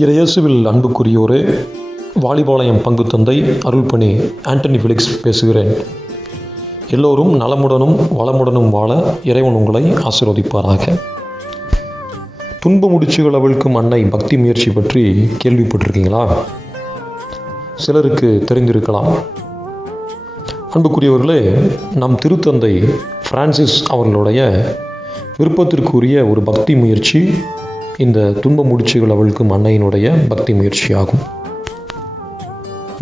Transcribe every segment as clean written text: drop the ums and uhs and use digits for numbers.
இயேசுவில் அன்புக்குரியோரே, வாலிபாளையம் பங்கு தந்தை அருள்பணி ஆண்டனி ஃபெலிக்ஸ் பேசுகிறேன். எல்லோரும் நலமுடனும் வளமுடனும் வாழ இறைவன் உங்களை ஆசீர்வதிப்பாராக. துன்ப முடிச்சுகள் அவிழ்க்கும் அன்னை பக்தி முயற்சி பற்றி கேள்விப்பட்டிருக்கீங்களா? சிலருக்கு தெரிந்திருக்கலாம். அன்புக்குரியவர்களே, நம் திருத்தந்தை பிரான்சிஸ் அவர்களுடைய விருப்பத்திற்குரிய ஒரு பக்தி முயற்சி இந்த துன்ப முடிச்சுகள் அவிழ்க்கும் அன்னையினுடைய பக்தி முயற்சியாகும்.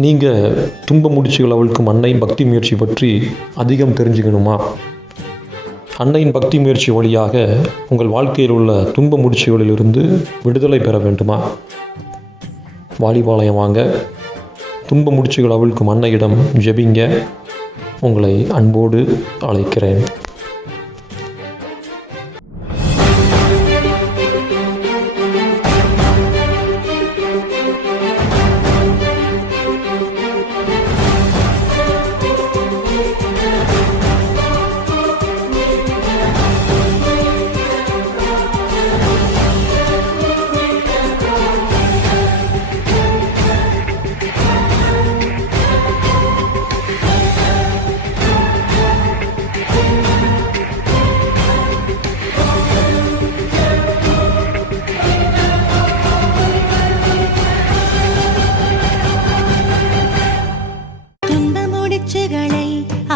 நீங்கள் துன்ப முடிச்சுகள் அவிழ்க்கும் அன்னை பக்தி முயற்சி பற்றி அதிகம் தெரிஞ்சுக்கணுமா? அன்னையின் பக்தி முயற்சி வழியாக உங்கள் வாழ்க்கையில் உள்ள துன்ப முடிச்சுகளிலிருந்து விடுதலை பெற வேண்டுமா? வாலிபாளையம் வாங்க, துன்ப முடிச்சுகள் அவிழ்க்கும் அன்னையிடம் ஜெபிங்க. உங்களை அன்போடு அழைக்கிறேன்.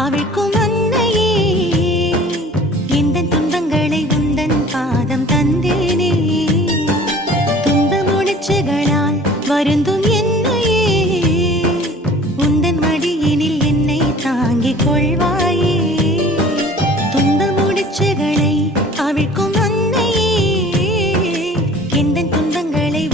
அவிழ்க்கும் அன்னையே, எந்தன் துன்பங்களை உந்தன் பாதம் தந்தேனே. துன்ப முடிச்சுகளால் வருந்தும் என்னையே, உந்தன் மடியினில் என்னை தாங்கிக் கொள்வாயே. துன்ப முடிச்சுகளை அவிழ்க்கும் அன்னையே, எந்தன் துன்பங்களை